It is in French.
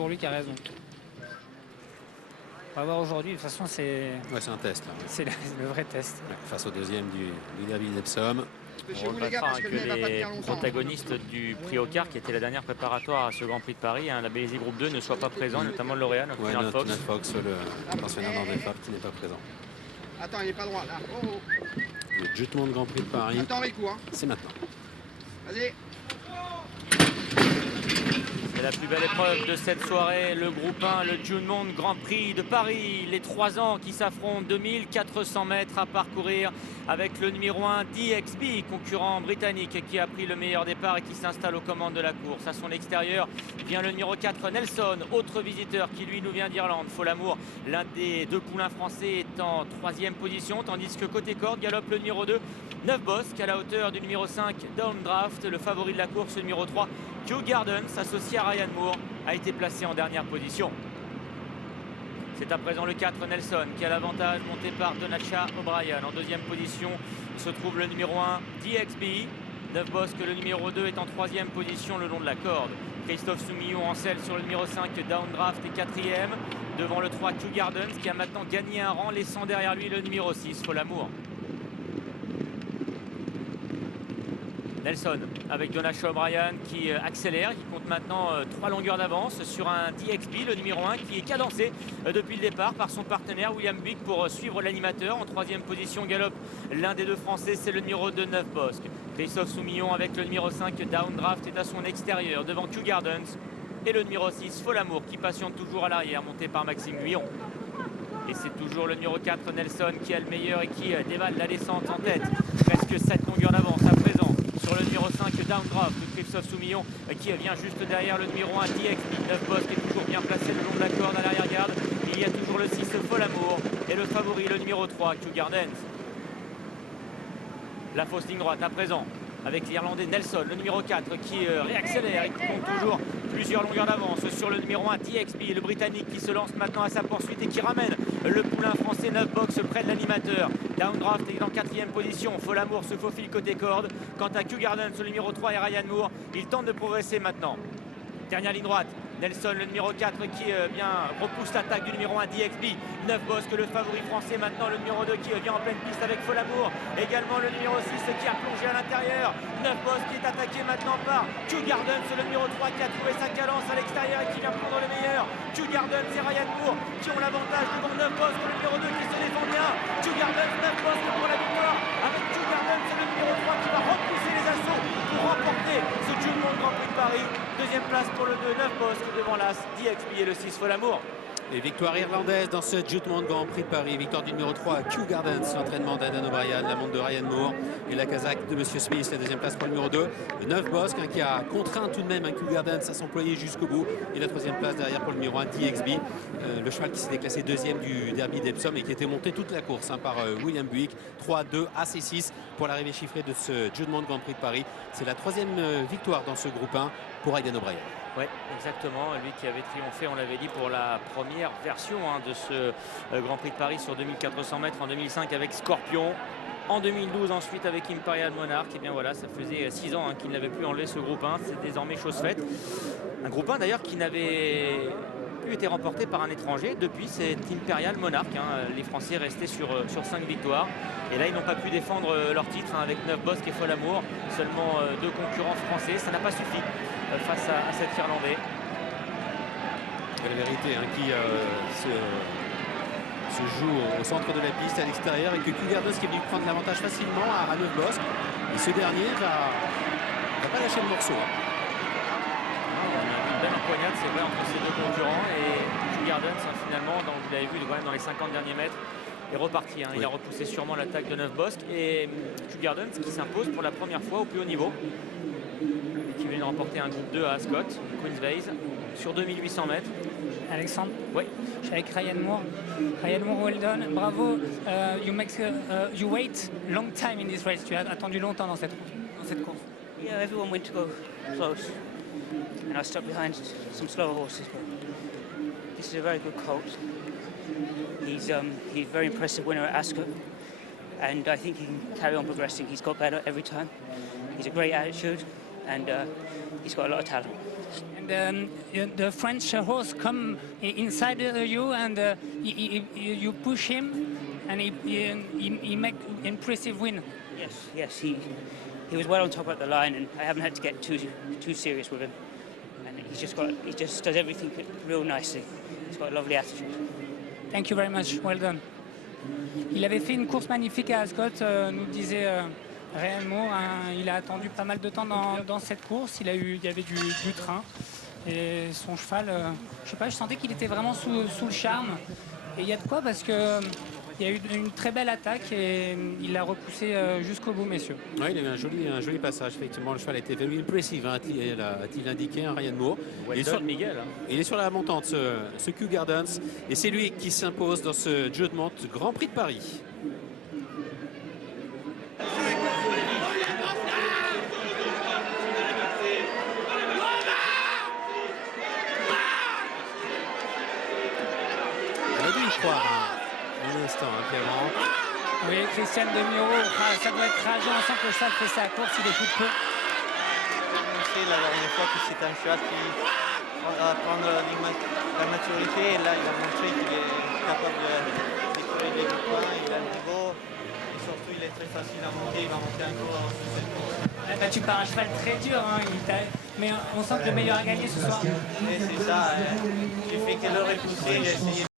Pour lui qui a raison. On va voir aujourd'hui, de toute façon c'est un test. Là, ouais. C'est le vrai test. Ouais, face au deuxième du derby d'Epsom. On regrettera que les protagonistes du prix Ocar, qui était la dernière préparatoire à ce Grand Prix de Paris, la BSI Groupe 2, ne soient pas présents, notamment L'Oréal, Notre Fox, le pensionnaire d'André Fabre qui n'est pas présent. Attends, il n'est pas droit là. Le Jutement de Grand Prix de Paris. Attends les coups. C'est maintenant. Vas-y. C'est la plus belle épreuve de cette soirée, le groupe 1, le Jutement Grand Prix de Paris. Les 3 ans qui s'affrontent, 2400 mètres à parcourir avec le numéro 1 DXB, concurrent britannique qui a pris le meilleur départ et qui s'installe aux commandes de la course. À son extérieur vient le numéro 4 Nelson, autre visiteur qui lui nous vient d'Irlande. Folamour, l'un des deux poulains français, est en 3e position, tandis que côté corde galope le numéro 2 Neuf Bosque à la hauteur du numéro 5 Downdraft. Le favori de la course, le numéro 3 Kew Gardens, associé à Ryan Moore, a été placé en dernière position. C'est à présent le 4 Nelson qui a l'avantage, monté par Donacha O'Brien. En 2e position se trouve le numéro 1 DXB. Neuf Bosque, le numéro 2, est en 3e position le long de la corde. Christophe Soumillon en selle sur le numéro 5 Downdraft est 4e. Devant le 3 Kew Gardens qui a maintenant gagné un rang, laissant derrière lui le numéro 6 Folamour. Nelson avec Donacha O'Brien qui accélère, qui compte maintenant 3 longueurs d'avance sur un DXB, le numéro 1 qui est cadencé depuis le départ par son partenaire William Buick pour suivre l'animateur. En 3e position galope l'un des deux Français, c'est le numéro 2 Neuf Bosque. Christophe Soumillon avec le numéro 5 Downdraft est à son extérieur devant Kew Gardens et le numéro 6 Folamour qui patiente toujours à l'arrière, monté par Maxime Guyon. Et c'est toujours le numéro 4 Nelson qui a le meilleur et qui dévale la descente en tête. Presque 7 longueurs d'avance à présent sur le numéro 5 Downdraft de Christophe Soumillon qui vient juste derrière le numéro 1 DXB. Neuf Bosque est toujours bien placé le long de la corde à l'arrière-garde. Il y a toujours le 6 Folamour et le favori le numéro 3 Kew Gardens. La fausse ligne droite à présent avec l'Irlandais Nelson, le numéro 4 qui réaccélère et qui compte toujours plusieurs longueurs d'avance sur le numéro 1 DXB, le Britannique qui se lance maintenant à sa poursuite et qui ramène le poulain français Neuf Bosque près de l'animateur. Downdraft est en 4e position, Folamour se faufile côté corde. Quant à Kew Gardens, le numéro 3 et Ryan Moore, il tente de progresser maintenant. Dernière ligne droite, Nelson, le numéro 4 qui repousse l'attaque du numéro 1 DXB. Neuf Bosque, le favori français maintenant, le numéro 2 qui vient en pleine piste avec Folamour. Également le numéro 6 qui a plongé à l'intérieur. Neuf Bosque qui est attaqué maintenant par Kew Gardens, le numéro 3 qui a trouvé sa cadence à l'extérieur et qui vient prendre le meilleur. Kew Gardens et Ryan Moore qui ont l'avantage devant Neuf Bosque, le numéro 2 qui se défend bien. Kew Gardens, Neuf Bosque pour la victoire avec Kew Gardens et le numéro 3 qui va repousser les assauts pour remporter ce Julement Grand Prix de Paris. 2e place pour le 2 Neuf Bosque devant l'As DXB et le 6 Folamour. Et victoire irlandaise dans ce Jutement de Grand Prix de Paris. Victoire du numéro 3 Kew Gardens, l'entraînement d'Aidan O'Brien, la montre de Ryan Moore et la casaque de Monsieur Smith. La 2e place pour le numéro 2. Le Neuf Bosque qui a contraint tout de même Kew Gardens à s'employer jusqu'au bout. Et la 3e place derrière pour le numéro 1 DXB. Le cheval qui s'est déclassé 2e du derby d'Epsom et qui était monté toute la course par William Buick. 3-2 AC6 pour l'arrivée chiffrée de ce Jutement de Grand Prix de Paris. C'est la 3e victoire dans ce groupe 1 pour Aidan O'Brien. Oui, exactement. Lui qui avait triomphé, on l'avait dit, pour la première version de ce Grand Prix de Paris sur 2400 mètres en 2005 avec Scorpion. En 2012 ensuite avec Imperial Monarch. Et bien voilà, ça faisait 6 ans qu'il n'avait plus enlevé ce groupe 1. C'est désormais chose faite. Un groupe 1 d'ailleurs qui n'avait plus été remporté par un étranger depuis cet Imperial Monarch. Les Français restaient sur 5 victoires. Et là, ils n'ont pas pu défendre leur titre avec Neuf Bosque et Folamour. Seulement 2 concurrents français. Ça n'a pas suffi face à cet Irlandais. La vérité qui se joue au centre de la piste à l'extérieur et que Kew Gardens qui est venu prendre l'avantage facilement à Neuf Bosque. Et ce dernier va pas lâcher le morceau. On a vu une belle empoignade, c'est vrai, entre ces deux concurrents. Et Kew Gardens, finalement, vous l'avez vu, quand même dans les 50 derniers mètres, est reparti. Il a repoussé sûrement l'attaque de Neuf Bosque. Et Kew Gardens qui s'impose pour la première fois au plus haut niveau. Qui vient de remporter un groupe 2 à Ascot, Queen's Vase, sur 2800 mètres. Alexandre, Oui. je suis avec Ryan Moore. Ryan Moore, well done, bravo. You wait long time in this race. Tu as attendu longtemps dans cette course. Yeah, everyone went to go close, and I stuck behind some slower horses. But this is a very good colt. He's very impressive winner at Ascot, and I think he can carry on progressing. He's got better every time. He's a great attitude, and he's got a lot of talent. And the French horse come inside you, and you push him, and he make impressive win. Yes, he was well on top at the line, and I haven't had to get too serious with him. And he just does everything real nicely. He's got a lovely attitude. Thank you very much. Well done. Il avait fait une course magnifique à Ascot, nous disait Ryan Moore. Hein, il a attendu pas mal de temps dans cette course. Il y avait du train. Et son cheval, je sais pas, je sentais qu'il était vraiment sous le charme. Et il y a de quoi, parce que il y a eu une très belle attaque et il l'a repoussé jusqu'au bout, messieurs. Oui, il a eu un joli passage. Effectivement, le cheval a été very impressive, hein, a-t-il indiqué, hein, Ryan Moore. Miguel. Hein. Il est sur la montante, ce Kew Gardens. Et c'est lui qui s'impose dans ce Juddmonte Grand Prix de Paris. On a dû y croire, hein. Un instant, hein, Pierre. Oui, Christian Demiro, ça doit être rageant. On sent que le cheval fait sa course, il écoute peu. La dernière fois que c'est un cheval qui va prendre la maturité, et là il a montré qu'il est capable de courir des points, il a le niveau, et surtout il est très facile à monter, il va monter encore sur cette course. Battu par un cheval très dur, hein, mais on sent que le meilleur a gagné ce soir. Et c'est ça, j'ai fait que le repousser, j'ai essayé